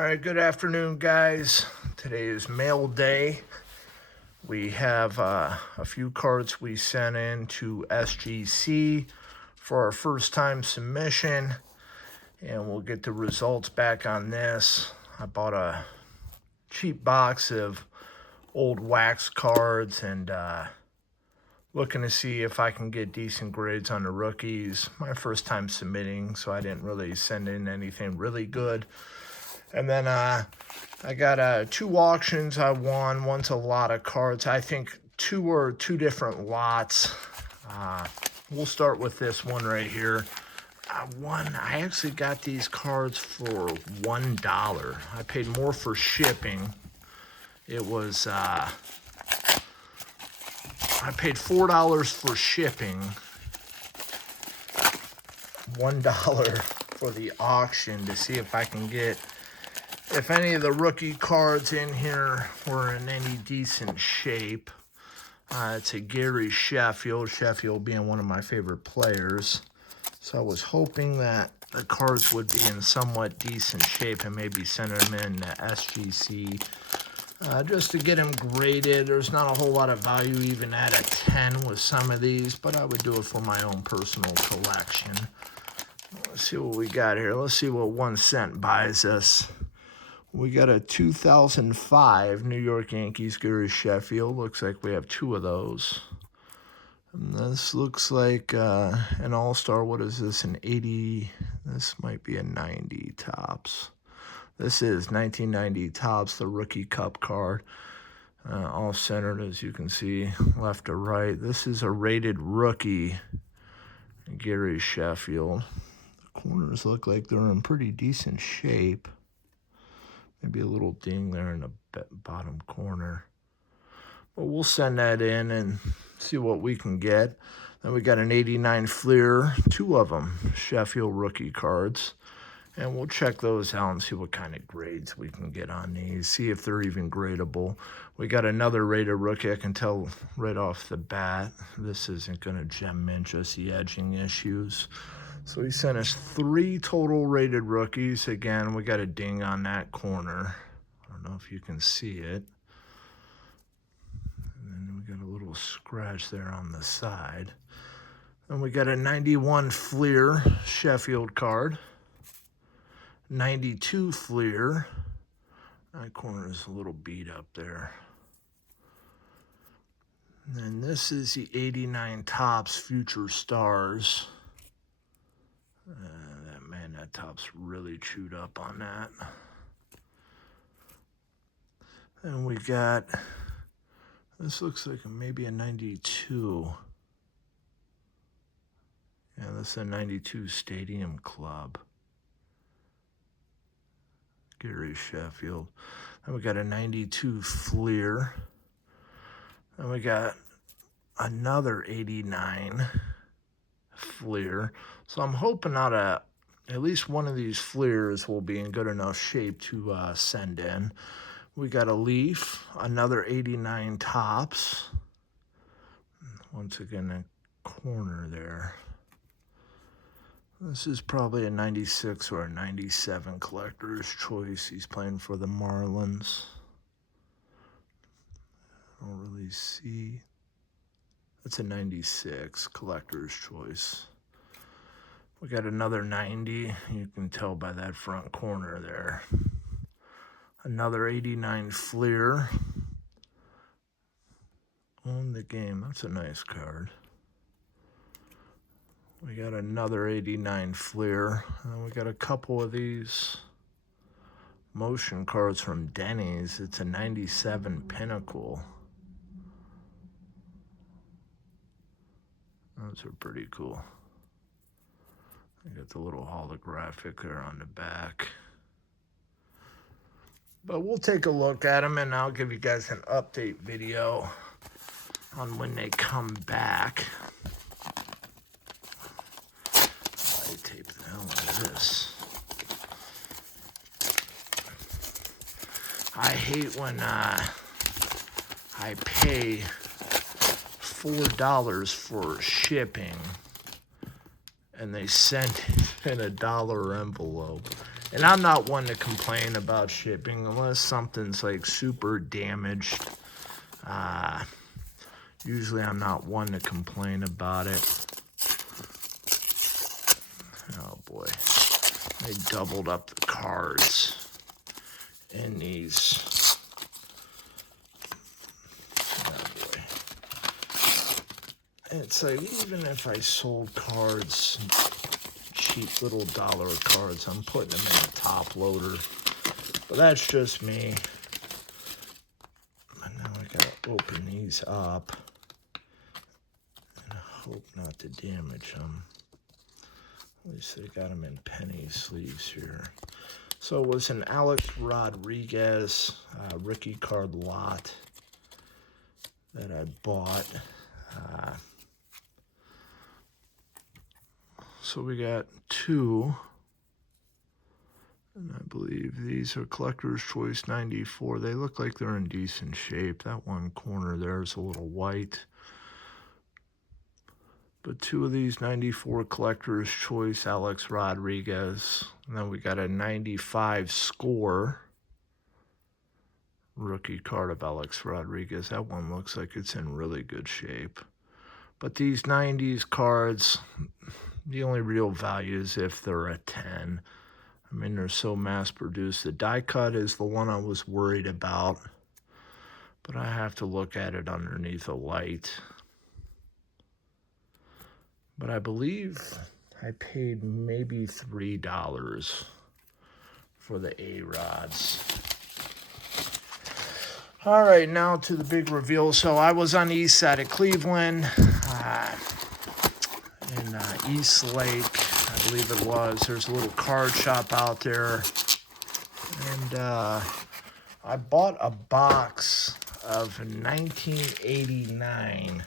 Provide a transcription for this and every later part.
All right, good afternoon, guys. Today is mail day. We have a few cards we sent in to SGC for our first time submission, and we'll get the results back on this. I bought a cheap box of old wax cards and looking to see if I can get decent grades on the rookies. My first time submitting, so I didn't really send in anything really good. And then I got two auctions I won. One's a lot of cards. I think two are two different lots. We'll start with this one right here. I actually got these cards for $1. I paid more for shipping. It was, I paid $4 for shipping. $1 for the auction to see if I can get, if any of the rookie cards in here were in any decent shape. It's a Gary Sheffield being one of my favorite players. So I was hoping that the cards would be in somewhat decent shape and maybe send them in to SGC just to get them graded. There's not a whole lot of value even at a 10 with some of these, but I would do it for my own personal collection. Let's see what we got here. Let's see what 1 cent buys us. We got a 2005 New York Yankees Gary Sheffield. Looks like we have two of those. And this looks like an all-star. What is this, an 80? This might be a 90 tops. This is 1990 tops, the rookie cup card. All centered, as you can see, left to right. This is a rated rookie Gary Sheffield. The corners look like they're in pretty decent shape. Maybe a little ding there in the bottom corner. But we'll send that in and see what we can get. Then we got an 89 Fleer, two of them, Sheffield rookie cards. And we'll check those out and see what kind of grades we can get on these, see if they're even gradable. We got another rated rookie. I can tell right off the bat, this isn't going to gem mint, just the edging issues. So he sent us 3 total rated rookies. Again, we got a ding on that corner. I don't know if you can see it. And then we got a little scratch there on the side. Then we got a 91 Fleer Sheffield card. 92 Fleer. That corner is a little beat up there. And then this is the 89 Topps Future Stars. That top's really chewed up on that. And we got, this looks like maybe a 92. Yeah, that's a 92 Stadium Club. Gary Sheffield. Then we got a 92 Fleer. Then we got another 89 Fleer. So I'm hoping at least one of these Fleers will be in good enough shape to send in. We got a Leaf, another 89 Topps. Once again, a corner there. This is probably a 96 or a 97 collector's choice. He's playing for the Marlins. I don't really see. That's a 96 collector's choice. We got another 90. You can tell by that front corner there. Another 89 Fleer. Own the game. That's a nice card. We got another 89 Fleer. And we got a couple of these motion cards from Denny's. It's a 97 Pinnacle. Those are pretty cool. I got the little holographic there on the back. But we'll take a look at them, and I'll give you guys an update video on when they come back. I tape the hell out of this. I hate when I pay $4 for shipping and they send it in a dollar envelope. And I'm not one to complain about shipping unless something's like super damaged. Usually I'm not one to complain about it. Oh boy, they doubled up the cards in these. Oh boy. It's like, even if I sold cards, cheap little dollar cards, I'm putting them in a top loader. But that's just me. And now I gotta open these up. And I hope not to damage them. At least they got them in penny sleeves here. So it was an Alex Rodriguez rookie card lot that I bought. So we got two, and I believe these are Collector's Choice 94. They look like they're in decent shape. That one corner there is a little white. But two of these 94 Collector's Choice Alex Rodriguez. And then we got a 95 score rookie card of Alex Rodriguez. That one looks like it's in really good shape. But these 90s cards, the only real value is if they're a 10. I mean, they're so mass-produced. The die cut is the one I was worried about. But I have to look at it underneath a light. But I believe I paid maybe $3 for the A-Rods. All right, now to the big reveal. So I was on the east side of Cleveland, in East Lake, I believe it was. There's a little card shop out there. And I bought a box of 1989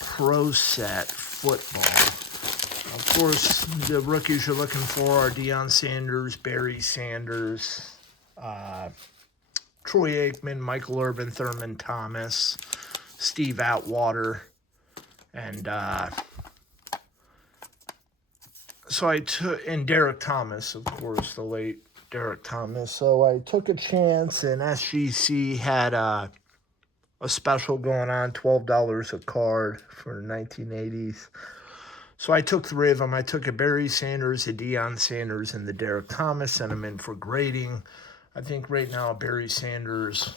Pro Set football. Of course, the rookies you're looking for are Deion Sanders, Barry Sanders, Troy Aikman, Michael Irvin, Thurman Thomas, Steve Atwater, and so I took, and Derek Thomas, of course, the late Derek Thomas. So I took a chance, and SGC had a special going on, $12 a card for 1980s. So I took three of them. I took a Barry Sanders, a Deion Sanders, and the Derek Thomas, sent them in for grading. I think right now Barry Sanders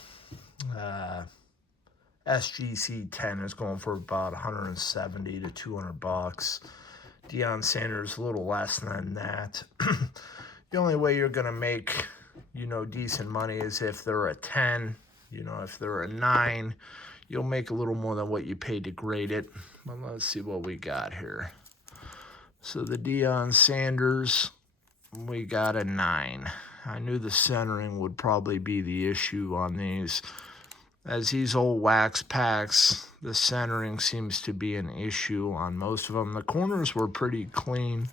SGC 10 is going for about $170 to $200. Deion Sanders a little less than that. The only way you're going to make, decent money is if they're a 10. If they're a 9, you'll make a little more than what you paid to grade it. But let's see what we got here. So the Deion Sanders, we got a 9. I knew the centering would probably be the issue on these. As these old wax packs, the centering seems to be an issue on most of them. The corners were pretty clean,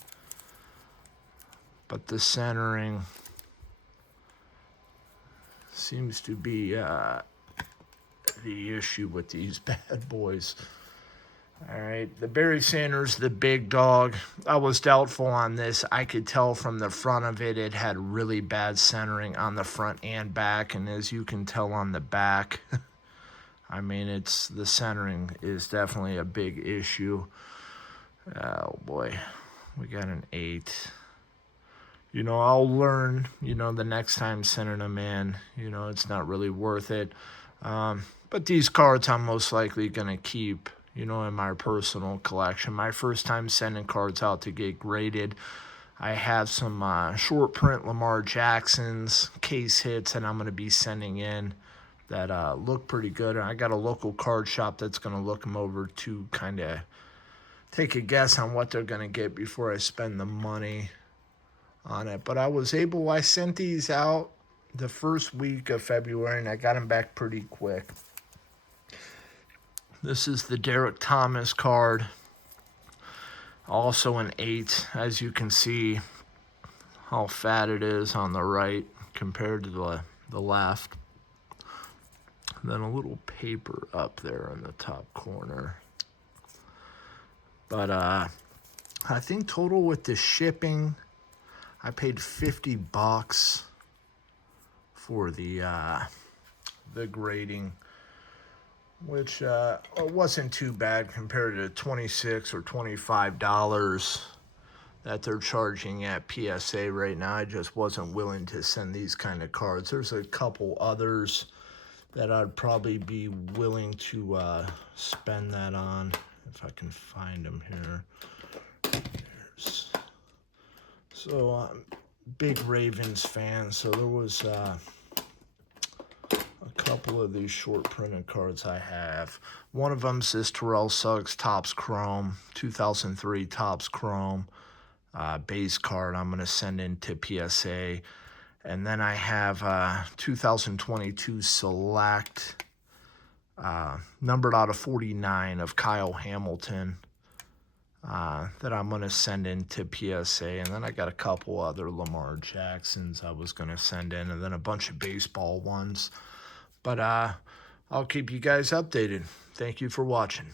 but the centering seems to be the issue with these bad boys. All right, the Barry Sanders, the big dog. I was doubtful on this. I could tell from the front of it, it had really bad centering on the front and back. And as you can tell on the back, I mean, the centering is definitely a big issue. Oh, boy, we got an 8. I'll learn, the next time sending them in, it's not really worth it. But these cards I'm most likely going to keep, in my personal collection. My first time sending cards out to get graded, I have some short print Lamar Jackson's case hits that I'm going to be sending in that look pretty good. And I got a local card shop that's going to look them over to kind of take a guess on what they're going to get before I spend the money on it. But I sent these out the first week of February, and I got them back pretty quick. This is the Derek Thomas card. Also an 8, as you can see how fat it is on the right compared to the left. And then a little paper up there in the top corner. But I think total with the shipping, I paid $50 for the grading, which wasn't too bad compared to $26 or $25 that they're charging at PSA right now. I just wasn't willing to send these kind of cards. There's a couple others that I'd probably be willing to spend that on, if I can find them here. So I'm big Ravens fan, so there was a couple of these short printed cards I have. One of them is Terrell Suggs Topps Chrome, 2003 Topps Chrome base card I'm going to send into PSA. And then I have 2022 Select numbered out of 49 of Kyle Hamilton that I'm going to send into PSA. And then I got a couple other Lamar Jacksons I was going to send in, and then a bunch of baseball ones. But I'll keep you guys updated. Thank you for watching.